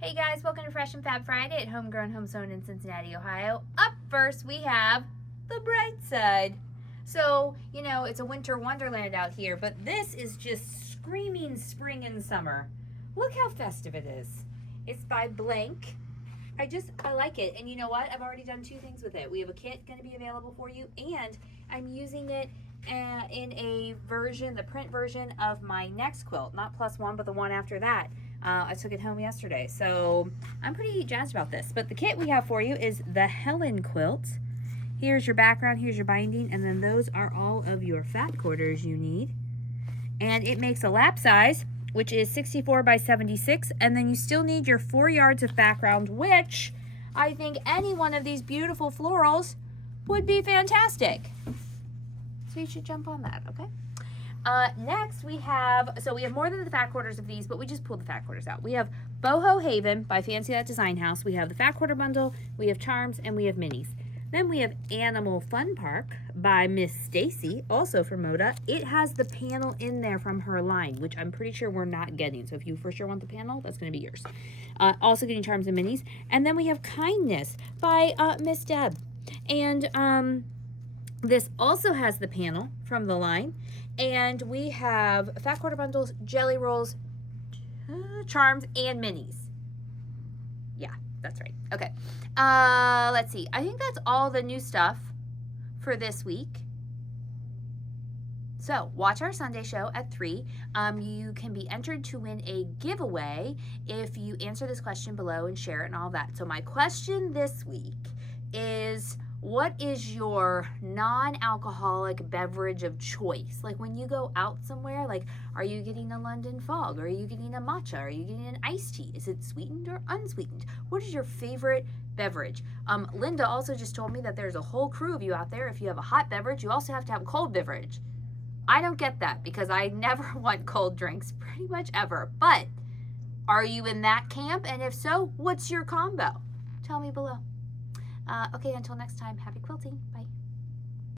Hey guys, welcome to Fresh and Fab Friday at HomeGrown HomeSewn in Cincinnati, Ohio. Up first, we have the bright side. So, you know, it's a winter wonderland out here, but this is just screaming spring and summer. Look how festive it is. It's by Blank. I like it. And you know what? I've already done two things with it. We have a kit going to be available for you, and I'm using it in a version, the print version of my next quilt. Not plus one, but the one after that. I took it home yesterday, so I'm pretty jazzed about this. But the kit we have for you is the Helen quilt. Here's your background, here's your binding, and then those are all of your fat quarters you need. And it makes a lap size, which is 64 by 76, and then you still need your 4 yards of background, which I think any one of these beautiful florals would be fantastic. So you should jump on that, okay? Next we have more than the fat quarters of these, but we just pulled the fat quarters out. We have Boho Haven by Fancy That Design House. We have the fat quarter bundle, we have charms, and we have minis. Then we have Animal Fun Park by Miss Stacy, also from Moda. It has the panel in there from her line, which I'm pretty sure we're not getting. So if you for sure want the panel, that's going to be yours. Also getting charms and minis. And then we have Kindness by Miss Deb. And this also has the panel from the line. And we have fat quarter bundles, jelly rolls, charms, and minis. Yeah, that's right. Okay. Let's see. I think that's all the new stuff for this week. So watch our Sunday show at 3. You can be entered to win a giveaway if you answer this question below and share it and all that. So my question this week is, what is your non-alcoholic beverage of choice? Like when you go out somewhere, like, are you getting a London Fog? Are you getting a matcha? Are you getting an iced tea? Is it sweetened or unsweetened? What is your favorite beverage? Linda also just told me that there's a whole crew of you out there. If you have a hot beverage, you also have to have a cold beverage. I don't get that because I never want cold drinks pretty much ever. But are you in that camp? And if so, what's your combo? Tell me below. Okay, until next time, happy quilting. Bye.